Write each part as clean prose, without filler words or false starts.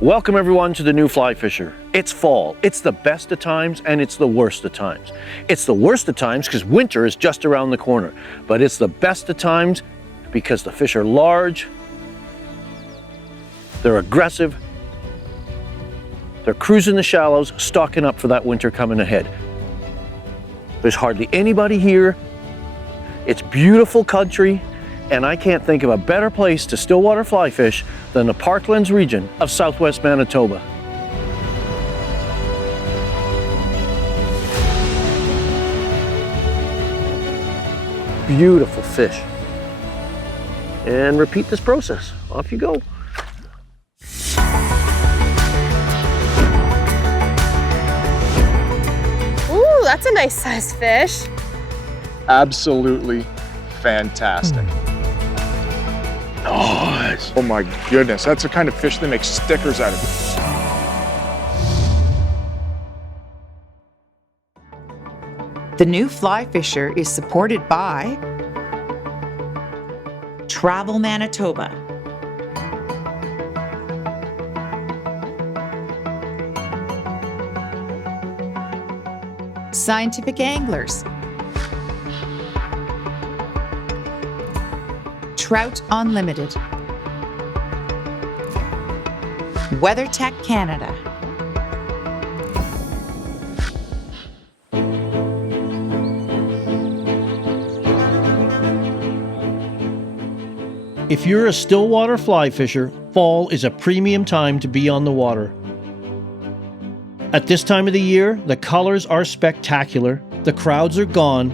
Welcome everyone to the new Fly Fisher. It's fall. It's the best of times and it's the worst of times. It's the worst of times because winter is just around the corner, but it's the best of times because the fish are large, they're aggressive, they're cruising the shallows, stocking up for that winter coming ahead. There's hardly anybody here. It's beautiful country, and I can't think of a better place to stillwater fly fish than the Parklands region of southwest Manitoba. Beautiful fish. And repeat this process. Off you go. Ooh, that's a nice sized fish. Absolutely fantastic. Nice. Oh my goodness, that's the kind of fish that makes stickers out of it. The new Fly Fisher is supported by Travel Manitoba, Scientific Anglers, Trout Unlimited, WeatherTech Canada, If you're a stillwater fly fisher, fall is a premium time to be on the water. At this time of the year, the colors are spectacular, the crowds are gone,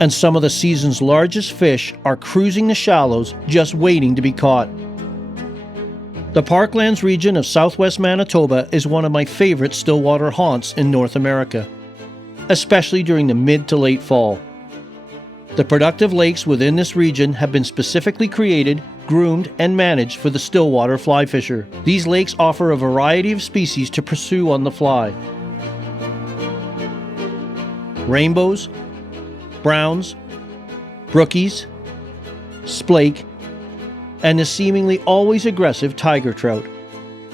and some of the season's largest fish are cruising the shallows just waiting to be caught. The Parklands region of southwest Manitoba is one of my favorite stillwater haunts in North America, especially during the mid to late fall. The productive lakes within this region have been specifically created, groomed, and managed for the stillwater fly fisher. These lakes offer a variety of species to pursue on the fly. Rainbows, browns, brookies, splake, and the seemingly always aggressive tiger trout,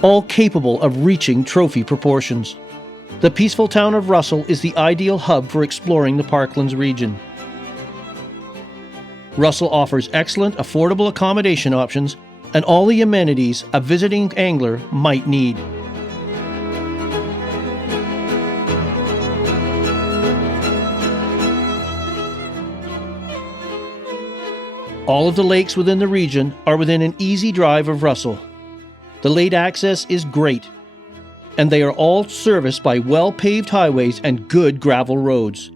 all capable of reaching trophy proportions. The peaceful town of Russell is the ideal hub for exploring the Parklands region. Russell offers excellent, affordable accommodation options and all the amenities a visiting angler might need. All of the lakes within the region are within an easy drive of Russell. The lake access is great, and they are all serviced by well-paved highways and good gravel roads.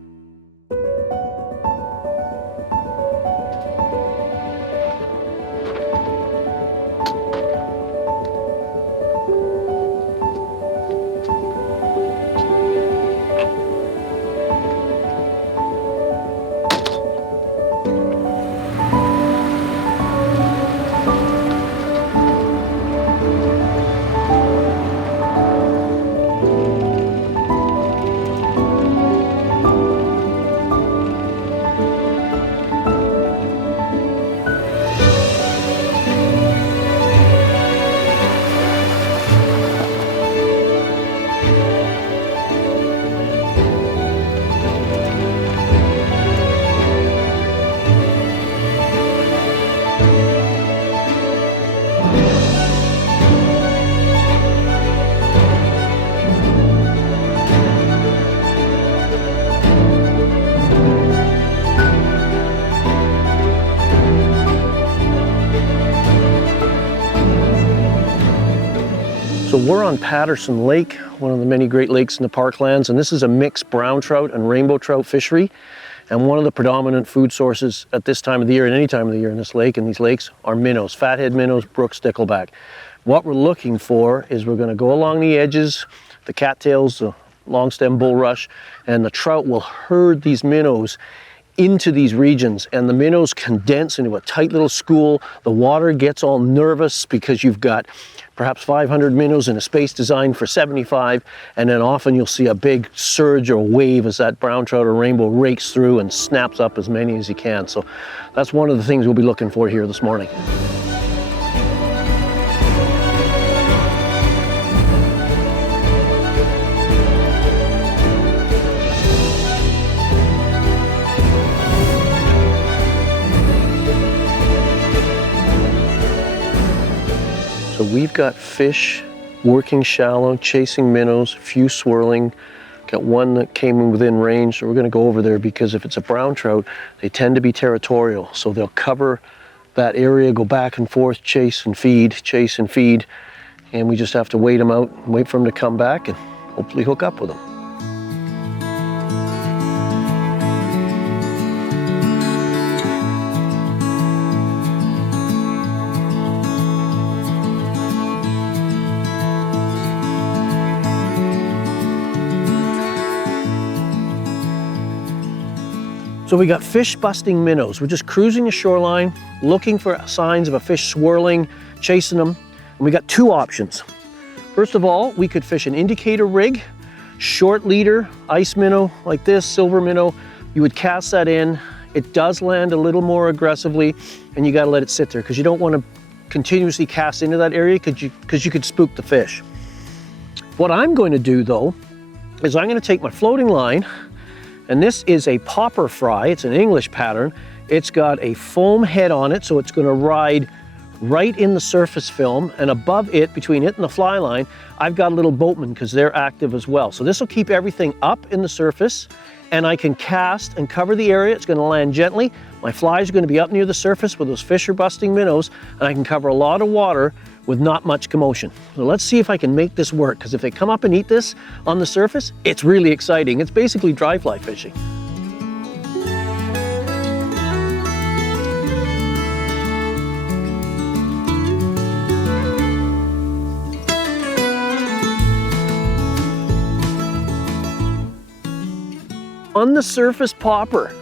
So we're on Patterson Lake, one of the many great lakes in the Parklands, and this is a mixed brown trout and rainbow trout fishery. And one of the predominant food sources at this time of the year and any time of the year in this lake and these lakes are minnows, fathead minnows, brook stickleback. What we're looking for is we're going to go along the edges, the cattails, the long stem bulrush, and the trout will herd these minnows into these regions, and the minnows condense into a tight little school. The water gets all nervous because you've got perhaps 500 minnows in a space designed for 75, and then often you'll see a big surge or wave as that brown trout or rainbow rakes through and snaps up as many as you can. So that's one of the things we'll be looking for here this morning. So we've got fish working shallow, chasing minnows, a few swirling. Got one that came in within range, so we're gonna go over there because if it's a brown trout, they tend to be territorial. So they'll cover that area, go back and forth, chase and feed, and we just have to wait them out, wait for them to come back and hopefully hook up with them. So we got fish busting minnows. We're just cruising the shoreline, looking for signs of a fish swirling, chasing them. And we got two options. First of all, we could fish an indicator rig, short leader, ice minnow like this, silver minnow. You would cast that in. It does land a little more aggressively and you gotta let it sit there because you don't want to continuously cast into that area because you could spook the fish. What I'm going to do though, is I'm gonna take my floating line, and this is a popper fry. It's an English pattern. It's got a foam head on it, so it's gonna ride right in the surface film, and above it, between it and the fly line, I've got a little boatman because they're active as well. So this will keep everything up in the surface, and I can cast and cover the area. It's gonna land gently. My flies are gonna be up near the surface where those fish are busting minnows, and I can cover a lot of water with not much commotion. So let's see if I can make this work, because if they come up and eat this on the surface, it's really exciting. It's basically dry fly fishing. On the surface popper,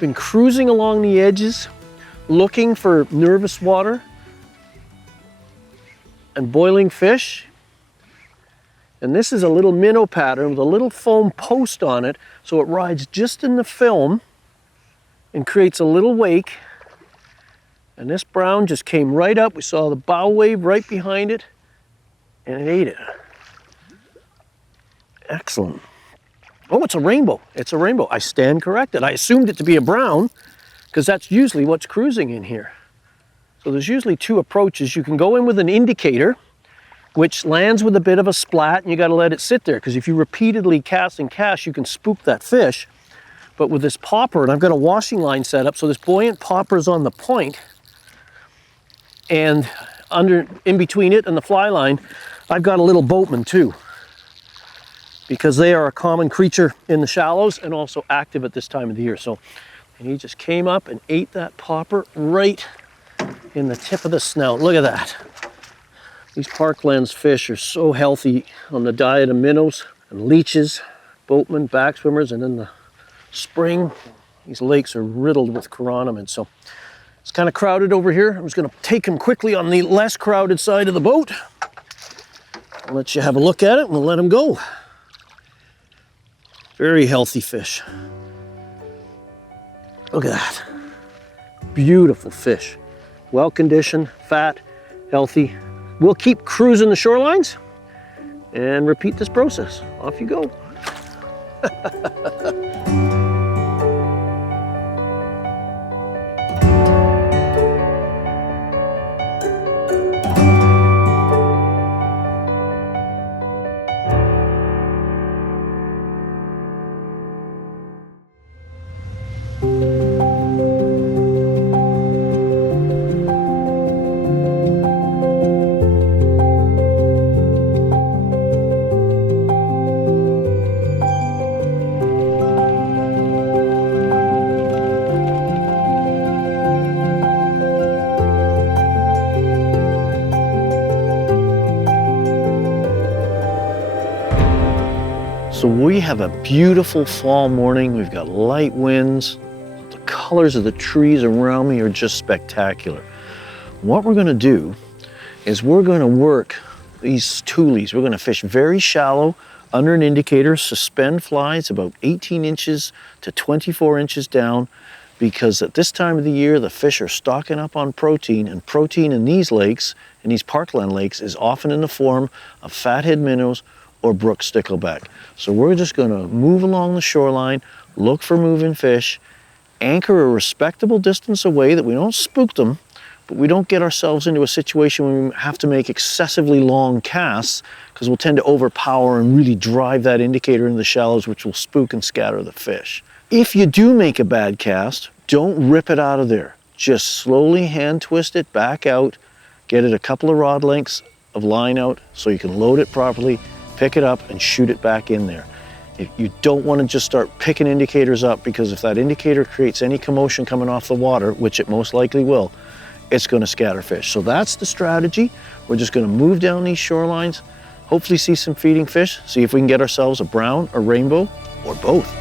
been cruising along the edges, looking for nervous water and boiling fish. And this is a little minnow pattern with a little foam post on it, so it rides just in the film and creates a little wake. And this brown just came right up. We saw the bow wave right behind it, and it ate it. Excellent. Oh, it's a rainbow. It's a rainbow. I stand corrected. I assumed it to be a brown because that's usually what's cruising in here. So there's usually two approaches. You can go in with an indicator, which lands with a bit of a splat, and you got to let it sit there because if you repeatedly cast and cast, you can spook that fish. But with this popper, and I've got a washing line set up, so this buoyant popper is on the point, and in between it and the fly line, I've got a little boatman too, because they are a common creature in the shallows and also active at this time of the year. So, and he just came up and ate that popper right in the tip of the snout. Look at that. These Parklands fish are so healthy on the diet of minnows and leeches, boatmen, backswimmers, and in the spring, these lakes are riddled with chironomids. So it's kind of crowded over here. I'm just gonna take him quickly on the less crowded side of the boat. I'll let you have a look at it and we'll let him go. Very healthy fish. Look at that. Beautiful fish. Well conditioned, fat, healthy. We'll keep cruising the shorelines and repeat this process. Off you go. So we have a beautiful fall morning. We've got light winds. The colors of the trees around me are just spectacular. What we're gonna do is we're gonna work these toolies. We're gonna fish very shallow under an indicator, suspend flies about 18 inches to 24 inches down, because at this time of the year, the fish are stocking up on protein, and protein in these lakes, in these parkland lakes, is often in the form of fathead minnows or brook stickleback. So we're just gonna move along the shoreline, look for moving fish, anchor a respectable distance away that we don't spook them, but we don't get ourselves into a situation where we have to make excessively long casts, because we'll tend to overpower and really drive that indicator into the shallows, which will spook and scatter the fish. If you do make a bad cast, don't rip it out of there. Just slowly hand twist it back out, get it a couple of rod lengths of line out so you can load it properly, pick it up and shoot it back in there. You don't want to just start picking indicators up, because if that indicator creates any commotion coming off the water, which it most likely will, it's going to scatter fish. So that's the strategy. We're just going to move down these shorelines, hopefully see some feeding fish, see if we can get ourselves a brown, a rainbow, or both.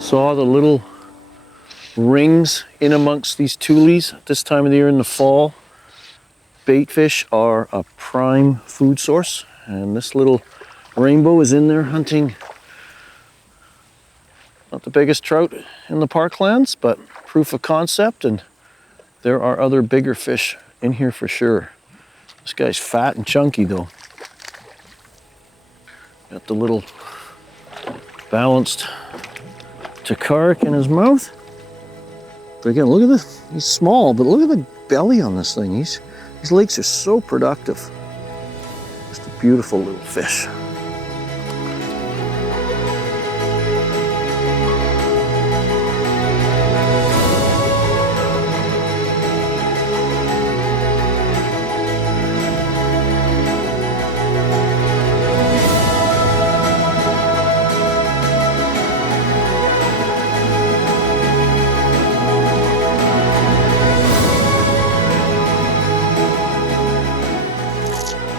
Saw the little rings in amongst these tules at this time of the year in the fall. Bait fish are a prime food source, and this little rainbow is in there hunting not the biggest trout in the Parklands, but proof of concept, and there are other bigger fish in here for sure. This guy's fat and chunky though. Got the little balanced Takark in his mouth. But again, look at this. He's small, but look at the belly on this thing. These lakes are so productive. Just a beautiful little fish.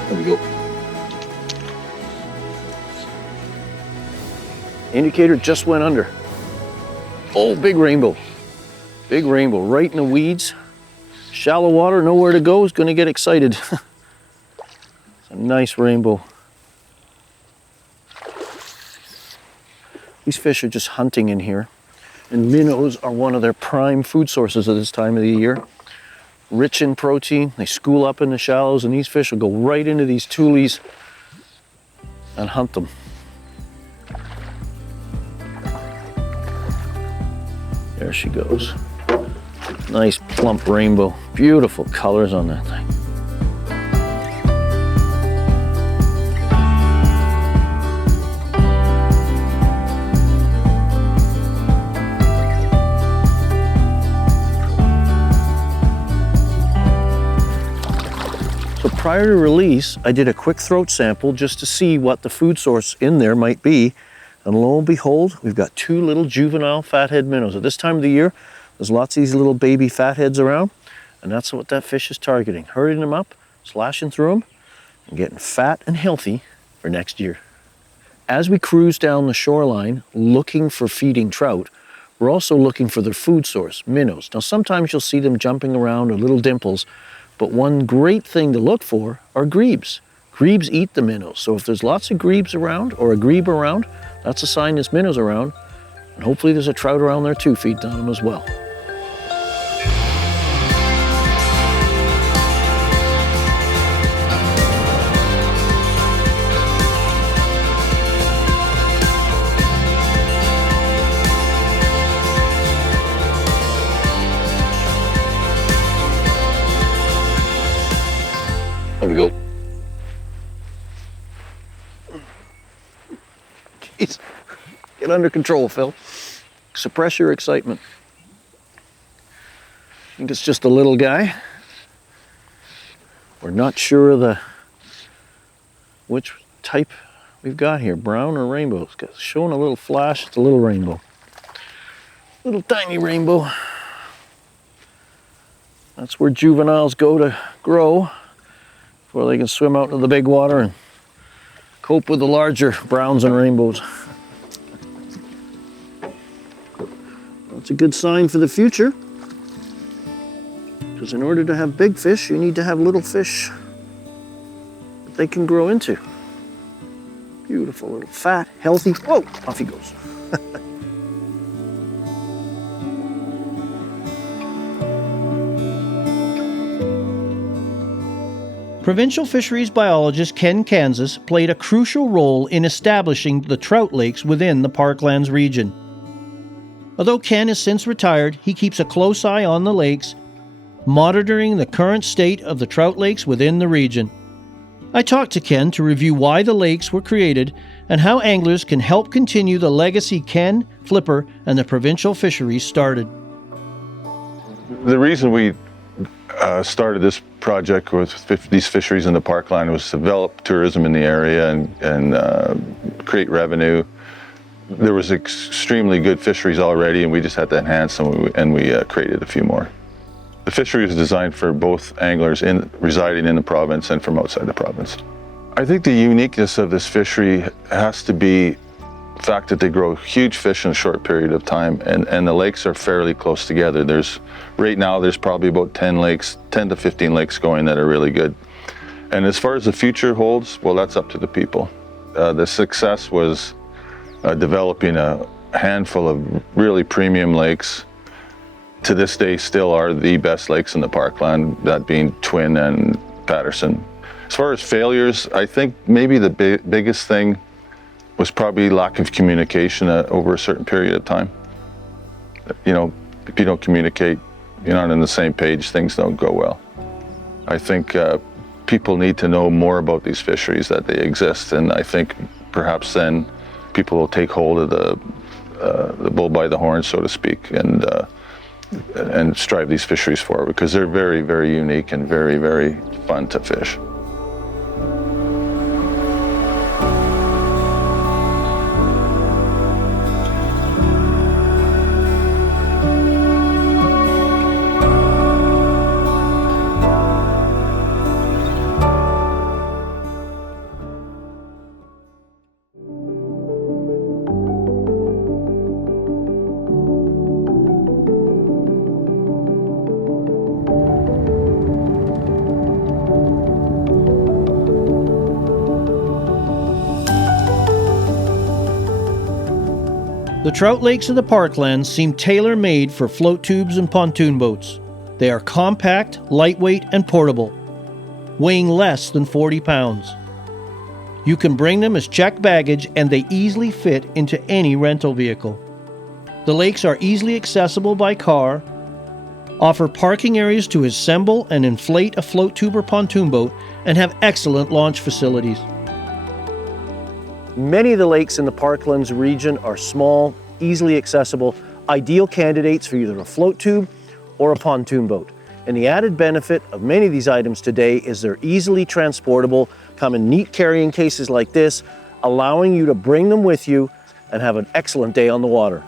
There we go. Indicator just went under. Oh, big rainbow. Big rainbow right in the weeds. Shallow water, nowhere to go, is gonna get excited. It's a nice rainbow. These fish are just hunting in here. And minnows are one of their prime food sources at this time of the year. Rich in protein, they school up in the shallows, and these fish will go right into these tules and hunt them. There she goes. Nice plump rainbow. Beautiful colors on that thing. Prior to release, I did a quick throat sample just to see what the food source in there might be. And lo and behold, we've got two little juvenile fathead minnows. At this time of the year, there's lots of these little baby fatheads around, and that's what that fish is targeting. Herding them up, slashing through them, and getting fat and healthy for next year. As we cruise down the shoreline looking for feeding trout, we're also looking for their food source, minnows. Now sometimes you'll see them jumping around or little dimples, but one great thing to look for are grebes. Grebes eat the minnows. So if there's lots of grebes around or a grebe around, that's a sign there's minnows around. And hopefully there's a trout around there too feeding on them as well. There we go. Jeez. Get under control, Phil. Suppress your excitement. I think it's just a little guy. We're not sure of which type we've got here, brown or rainbow. It's got showing a little flash. It's a little rainbow. Little tiny rainbow. That's where juveniles go to grow before they can swim out into the big water and cope with the larger browns and rainbows. That's a good sign for the future, because in order to have big fish, you need to have little fish they can grow into. Beautiful little fat, healthy, whoa, off he goes. Provincial fisheries biologist Ken Kansas played a crucial role in establishing the trout lakes within the Parklands region. Although Ken is since retired, he keeps a close eye on the lakes, monitoring the current state of the trout lakes within the region. I talked to Ken to review why the lakes were created and how anglers can help continue the legacy Ken, Flipper, and the provincial fisheries started. The reason we started this project with these fisheries in the parkland was to develop tourism in the area and create revenue. There was extremely good fisheries already, and we just had to enhance them, and we created a few more. The fishery was designed for both anglers residing in the province and from outside the province. I think the uniqueness of this fishery has to be the fact that they grow huge fish in a short period of time, and the lakes are fairly close together. Right now there's probably about 10 to 15 lakes going that are really good. And as far as the future holds, well, that's up to the people. The success was developing a handful of really premium lakes. To this day still are the best lakes in the parkland, that being Twin and Patterson. As far as failures, I think maybe the biggest thing was probably lack of communication over a certain period of time. You know, if you don't communicate, you're not on the same page, things don't go well. I think people need to know more about these fisheries, that they exist, and I think perhaps then people will take hold of the bull by the horn, so to speak, and strive these fisheries forward, because they're very, very unique and very, very fun to fish. The trout lakes of the Parklands seem tailor-made for float tubes and pontoon boats. They are compact, lightweight, and portable, weighing less than 40 pounds. You can bring them as checked baggage, and they easily fit into any rental vehicle. The lakes are easily accessible by car, offer parking areas to assemble and inflate a float tube or pontoon boat, and have excellent launch facilities. Many of the lakes in the Parklands region are small, easily accessible, ideal candidates for either a float tube or a pontoon boat. And the added benefit of many of these items today is they're easily transportable, come in neat carrying cases like this, allowing you to bring them with you and have an excellent day on the water.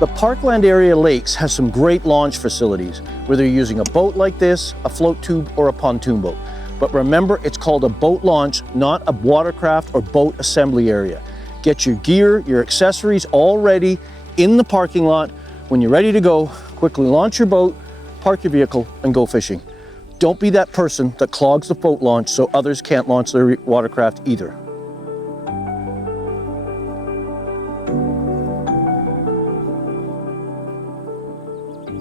The Parkland area lakes has some great launch facilities, whether you're using a boat like this, a float tube, or a pontoon boat. But remember, it's called a boat launch, not a watercraft or boat assembly area. Get your gear, your accessories all ready in the parking lot. When you're ready to go, quickly launch your boat, park your vehicle, and go fishing. Don't be that person that clogs the boat launch so others can't launch their watercraft either.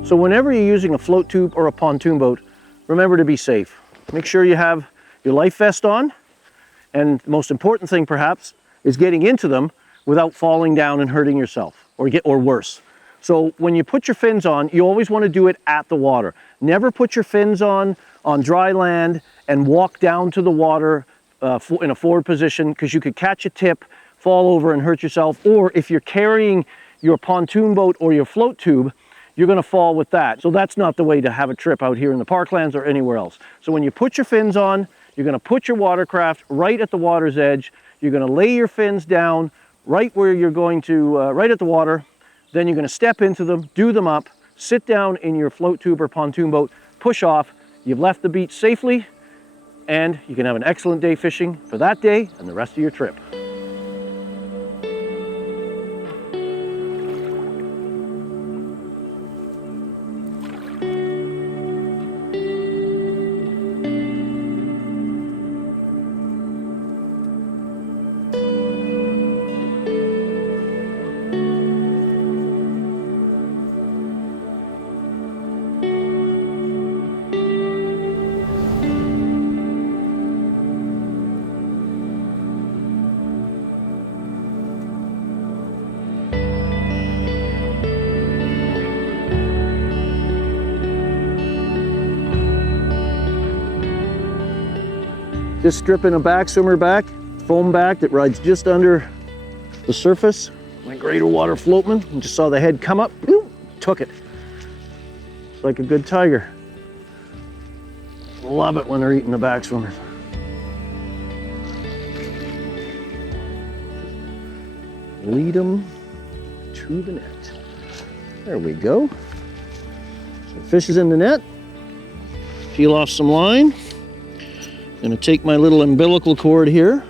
So whenever you're using a float tube or a pontoon boat, remember to be safe. Make sure you have your life vest on, and the most important thing perhaps is getting into them without falling down and hurting yourself or worse. So when you put your fins on, you always want to do it at the water. Never put your fins on dry land and walk down to the water in a forward position, because you could catch a tip, fall over and hurt yourself. Or if you're carrying your pontoon boat or your float tube, you're going to fall with that. So that's not the way to have a trip out here in the Parklands or anywhere else. So when you put your fins on, you're going to put your watercraft right at the water's edge. You're going to lay your fins down right where you're going to, right at the water. Then you're going to step into them, do them up, sit down in your float tube or pontoon boat, push off. You've left the beach safely, and you can have an excellent day fishing for that day and the rest of your trip. Just stripping a backswimmer back, foam back that rides just under the surface. My greater water floatman, and just saw the head come up, boom, took it. It's like a good tiger. Love it when they're eating the backswimmers. Lead them to the net. There we go. So fish is in the net. Peel off some line. Gonna take my little umbilical cord here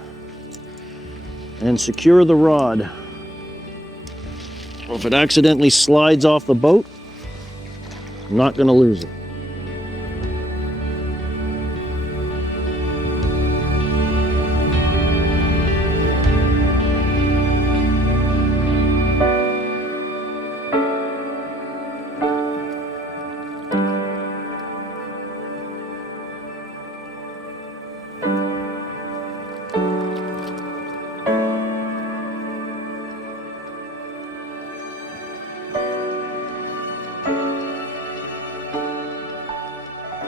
and secure the rod. If it accidentally slides off the boat, I'm not gonna lose it.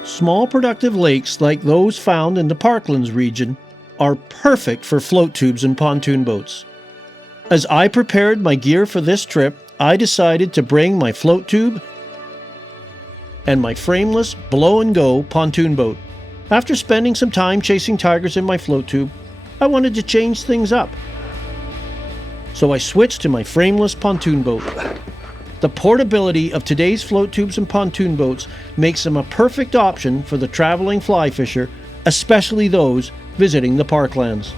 Small productive lakes like those found in the Parklands region are perfect for float tubes and pontoon boats. As I prepared my gear for this trip, I decided to bring my float tube and my frameless blow-and-go pontoon boat. After spending some time chasing tigers in my float tube, I wanted to change things up. So I switched to my frameless pontoon boat. The portability of today's float tubes and pontoon boats makes them a perfect option for the traveling fly fisher, especially those visiting the Parklands.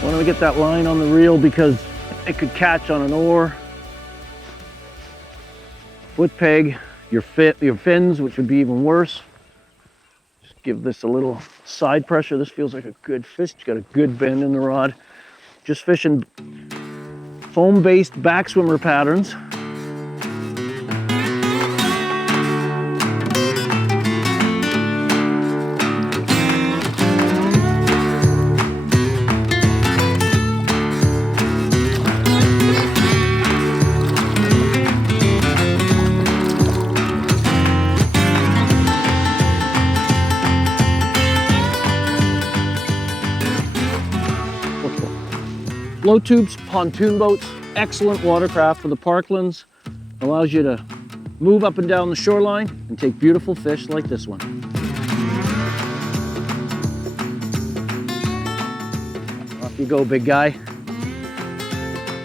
Want to get that line on the reel because it could catch on an oar, foot peg, your fins, which would be even worse. Just give this a little side pressure. This feels like a good fish. It's got a good bend in the rod. Just fishing foam-based backswimmer patterns. Flow tubes, pontoon boats, excellent watercraft for the Parklands. Allows you to move up and down the shoreline and take beautiful fish like this one. Off you go, big guy. I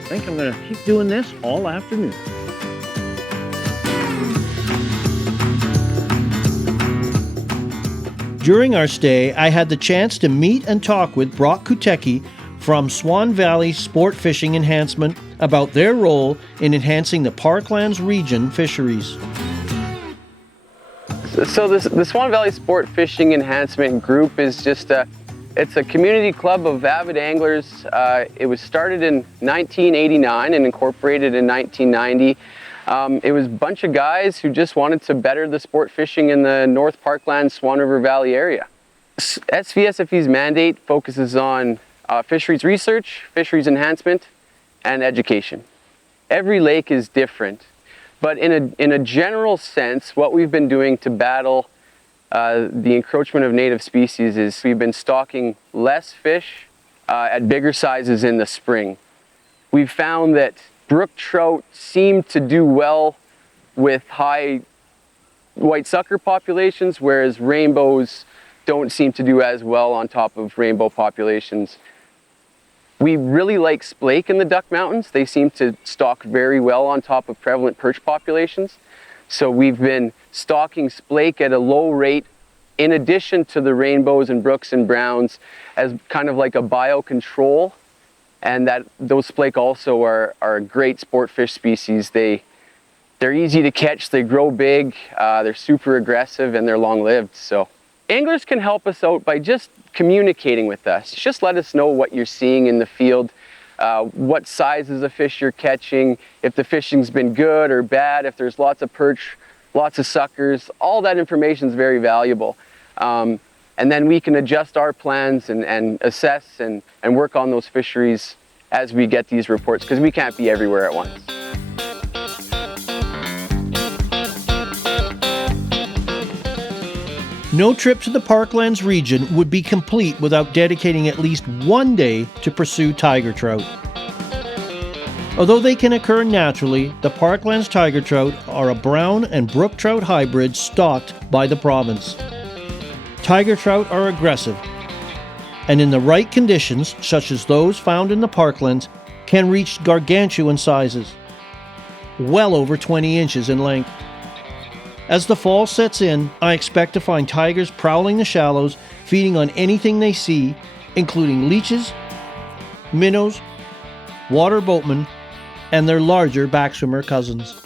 think I'm gonna keep doing this all afternoon. During our stay, I had the chance to meet and talk with Brock Kutecki from Swan Valley Sport Fishing Enhancement about their role in enhancing the Parklands region fisheries. So the Swan Valley Sport Fishing Enhancement Group is just it's a community club of avid anglers. It was started in 1989 and incorporated in 1990. It was a bunch of guys who just wanted to better the sport fishing in the North Parklands, Swan River Valley area. SVSFE's mandate focuses on fisheries research, fisheries enhancement, and education. Every lake is different, but in a general sense, what we've been doing to battle the encroachment of native species is we've been stocking less fish at bigger sizes in the spring. We've found that brook trout seem to do well with high white sucker populations, whereas rainbows don't seem to do as well on top of rainbow populations. We really like splake in the Duck Mountains. They seem to stock very well on top of prevalent perch populations. So we've been stocking splake at a low rate in addition to the rainbows and brooks and browns as kind of like a biocontrol. And that those splake also are a great sport fish species. They're easy to catch, they grow big, they're super aggressive, and they're long-lived. So anglers can help us out by just communicating with us. Just let us know what you're seeing in the field, what sizes of fish you're catching, if the fishing's been good or bad, if there's lots of perch, lots of suckers. All that information is very valuable. And then we can adjust our plans and assess and work on those fisheries as we get these reports, because we can't be everywhere at once. No trip to the Parklands region would be complete without dedicating at least one day to pursue tiger trout. Although they can occur naturally, the Parklands tiger trout are a brown and brook trout hybrid stocked by the province. Tiger trout are aggressive, and in the right conditions, such as those found in the Parklands, can reach gargantuan sizes, well over 20 inches in length. As the fall sets in, I expect to find tigers prowling the shallows, feeding on anything they see, including leeches, minnows, water boatmen, and their larger backswimmer cousins.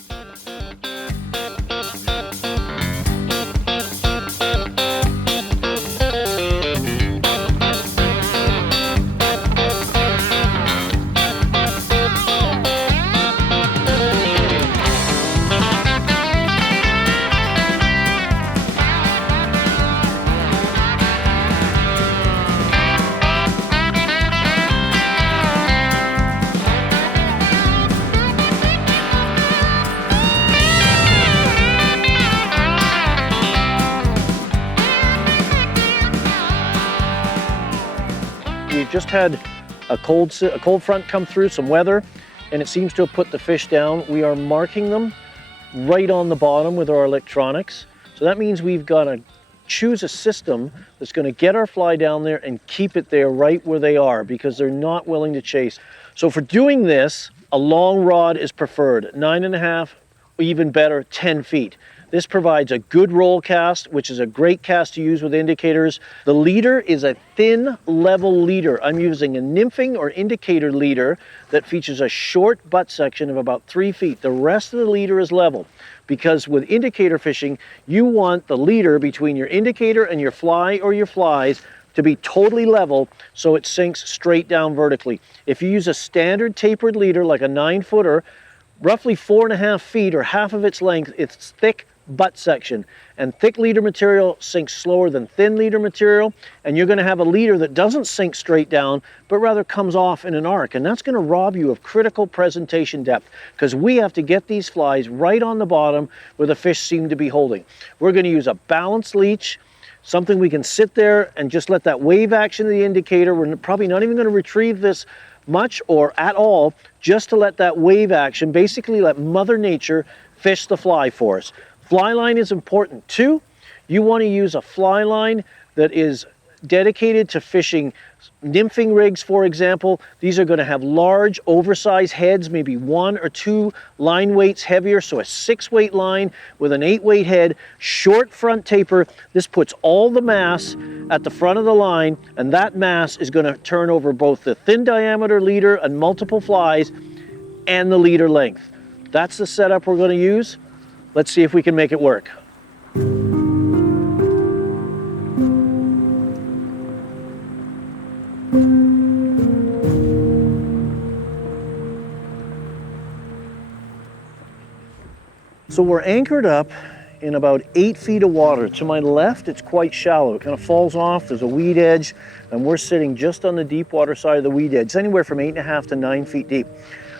We've just had a cold front come through, some weather, and it seems to have put the fish down. We are marking them right on the bottom with our electronics. So that means we've got to choose a system that's going to get our fly down there and keep it there right where they are, because they're not willing to chase. So for doing this, a long rod is preferred, 9.5, or even better, 10 feet. This provides a good roll cast, which is a great cast to use with indicators. The leader is a thin, level leader. I'm using a nymphing or indicator leader that features a short butt section of about 3 feet. The rest of the leader is level, because with indicator fishing, you want the leader between your indicator and your fly or your flies to be totally level so it sinks straight down vertically. If you use a standard tapered leader like a 9-footer, roughly 4.5 feet or half of its length, it's thick butt section, and thick leader material sinks slower than thin leader material, and you're going to have a leader that doesn't sink straight down but rather comes off in an arc, and that's going to rob you of critical presentation depth, because we have to get these flies right on the bottom where the fish seem to be holding. We're going to use a balanced leech, something we can sit there and just let that wave action of the indicator, we're probably not even going to retrieve this much or at all, just to let that wave action, basically let Mother Nature fish the fly for us. Fly line is important too. You want to use a fly line that is dedicated to fishing nymphing rigs, for example. These are going to have large oversized heads, maybe 1 or 2 line weights heavier, so a 6-weight line with an 8-weight head, short front taper. This puts all the mass at the front of the line, and that mass is going to turn over both the thin diameter leader and multiple flies and the leader length. That's the setup we're going to use. Let's see if we can make it work. So we're anchored up in about 8 feet of water. To my left, it's quite shallow. It kind of falls off. There's a weed edge, and we're sitting just on the deep water side of the weed edge. It's anywhere from 8.5 to 9 feet deep.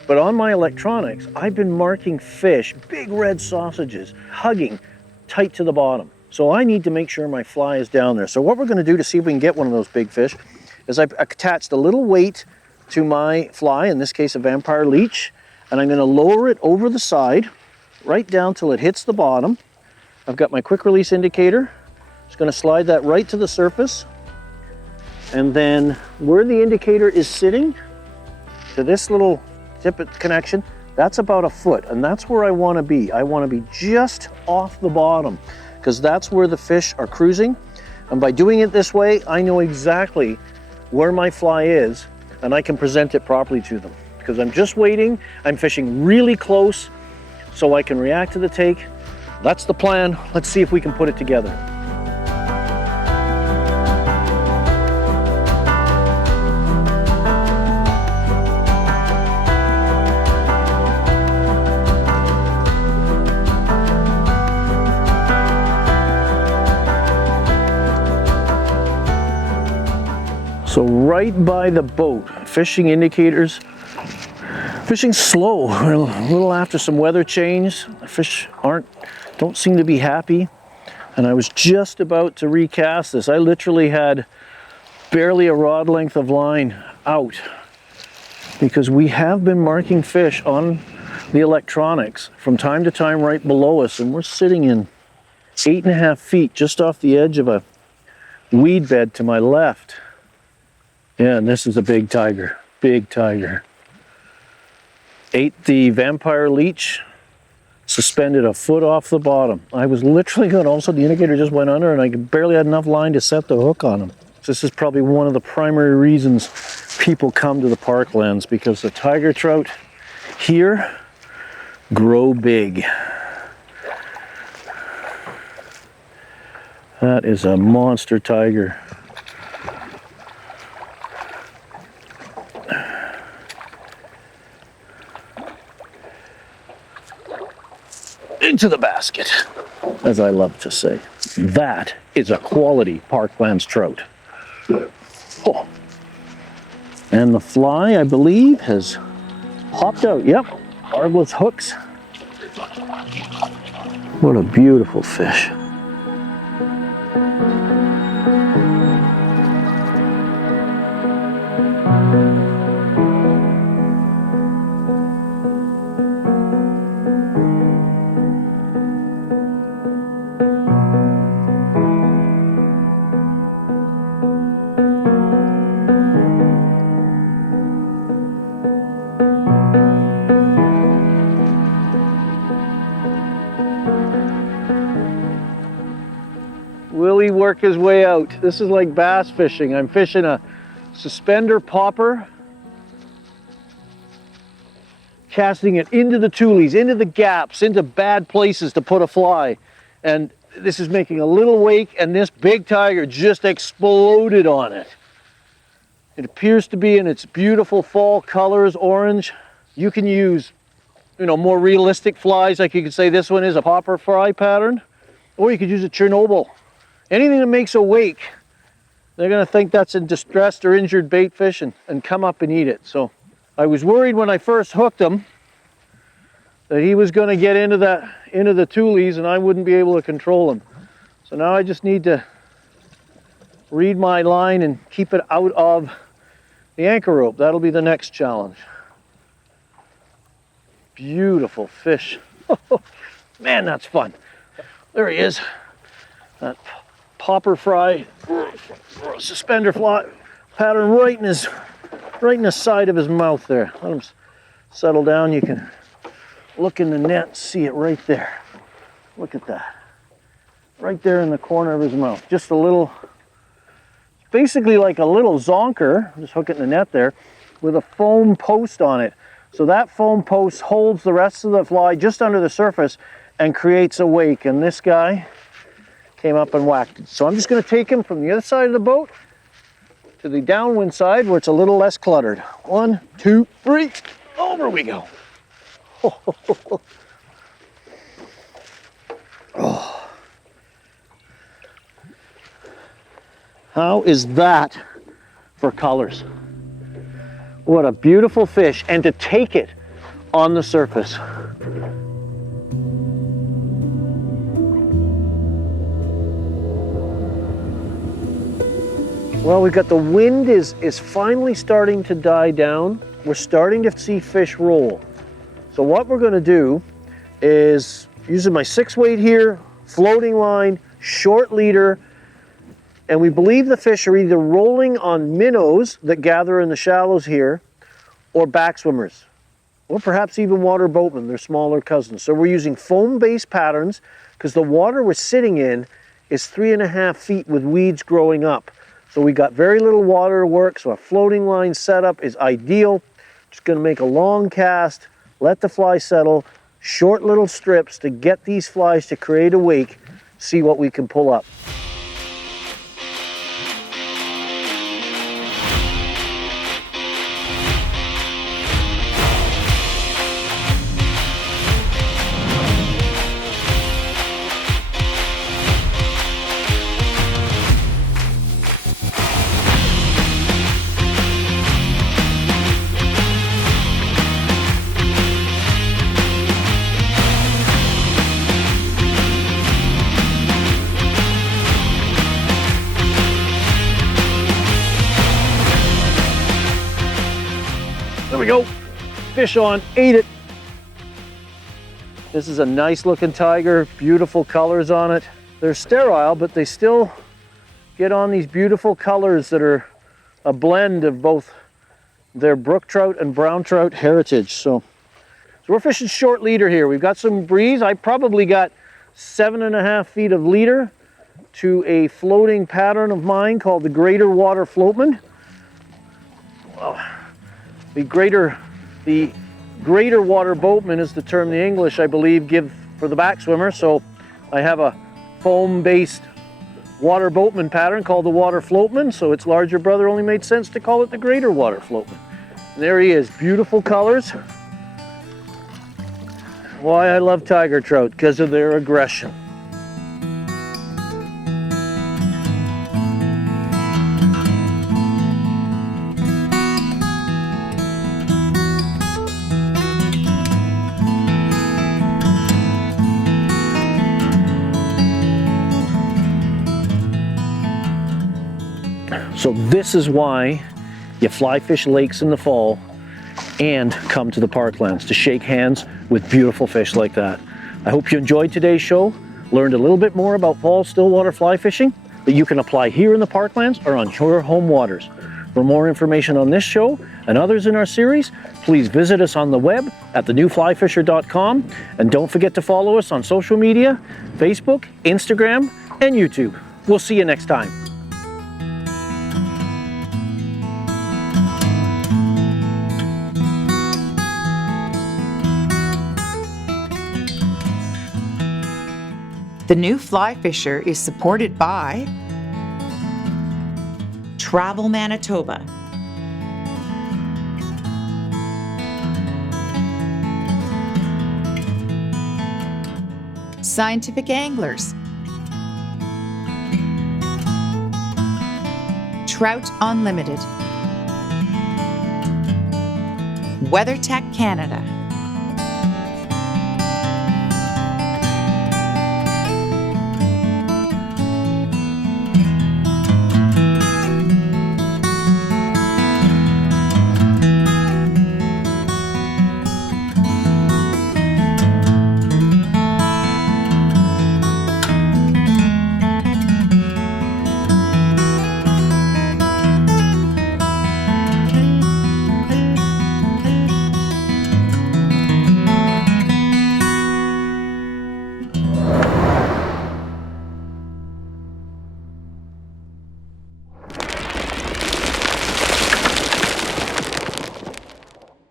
But on my electronics, I've been marking fish, big red sausages, hugging tight to the bottom. So I need to make sure my fly is down there. So what we're going to do to see if we can get one of those big fish is I've attached a little weight to my fly, in this case a vampire leech, and I'm going to lower it over the side, right down till it hits the bottom. I've got my quick release indicator. Just going to slide that right to the surface. And then where the indicator is sitting, to this little tip connection, that's about a foot, and that's where I want to be. I want to be just off the bottom, because that's where the fish are cruising. And by doing it this way, I know exactly where my fly is, and I can present it properly to them. Because I'm just waiting, I'm fishing really close, so I can react to the take. That's the plan. Let's see if we can put it together. So right by the boat, fishing indicators, fishing slow, a little after some weather change. The fish don't seem to be happy. And I was just about to recast this. I literally had barely a rod length of line out, because we have been marking fish on the electronics from time to time right below us, and we're sitting in 8.5 feet just off the edge of a weed bed to my left. Yeah, and this is a big tiger, big tiger. Ate the vampire leech, suspended a foot off the bottom. I was literally going, all of a sudden the indicator just went under and I barely had enough line to set the hook on him. This is probably one of the primary reasons people come to the Parklands, because the tiger trout here grow big. That is a monster tiger. Into the basket, as I love to say. That is a quality Parklands trout. Oh. And the fly, I believe, has popped out. Yep, barbless hooks. What a beautiful fish. Will he work his way out? This is like bass fishing. I'm fishing a suspender popper, casting it into the tules, into the gaps, into bad places to put a fly. And this is making a little wake, and this big tiger just exploded on it. It appears to be in its beautiful fall colors, orange. You can use, more realistic flies, like you could say this one is a popper fry pattern, or you could use a Chernobyl. Anything that makes a wake, they're going to think that's a distressed or injured bait fish and come up and eat it. So I was worried when I first hooked him that he was going to get into the tules and I wouldn't be able to control him. So now I just need to read my line and keep it out of the anchor rope. That'll be the next challenge. Beautiful fish. Man, that's fun. There he is. That popper fry, suspender fly pattern right in the side of his mouth there. Let him settle down. You can look in the net, see it right there. Look at that. Right there in the corner of his mouth. Just a little, basically like a little zonker, just hook it in the net there, with a foam post on it. So that foam post holds the rest of the fly just under the surface and creates a wake. And this guy came up and whacked it. So I'm just going to take him from the other side of the boat to the downwind side where it's a little less cluttered. 1, 2, 3, over we go. Oh. How is that for colors? What a beautiful fish, and to take it on the surface. Well, we've got the wind is finally starting to die down. We're starting to see fish roll. So what we're going to do is, using my 6-weight here, floating line, short leader, and we believe the fish are either rolling on minnows that gather in the shallows here, or backswimmers, or perhaps even water boatmen, their smaller cousins. So we're using foam-based patterns because the water we're sitting in is 3.5 feet with weeds growing up. So we got very little water work, so a floating line setup is ideal. Just going to make a long cast, let the fly settle, short little strips to get these flies to create a wake, see what we can pull up. There we go. Fish on, ate it. This is a nice looking tiger, beautiful colors on it. They're sterile, but they still get on these beautiful colors that are a blend of both their brook trout and brown trout heritage. So we're fishing short leader here. We've got some breeze. I probably got 7.5 feet of leader to a floating pattern of mine called the Greater Water Floatman. The greater water boatman is the term the English, I believe, give for the backswimmer. So I have a foam-based water boatman pattern called the Water Floatman. So its larger brother only made sense to call it the Greater Water Floatman. And there he is, beautiful colors. Why I love tiger trout, because of their aggression. So this is why you fly fish lakes in the fall and come to the Parklands to shake hands with beautiful fish like that. I hope you enjoyed today's show, learned a little bit more about fall stillwater fly fishing that you can apply here in the Parklands or on your home waters. For more information on this show and others in our series, please visit us on the web at thenewflyfisher.com, and don't forget to follow us on social media, Facebook, Instagram, and YouTube. We'll see you next time. The New Fly Fisher is supported by Travel Manitoba, Scientific Anglers, Trout Unlimited, WeatherTech Canada,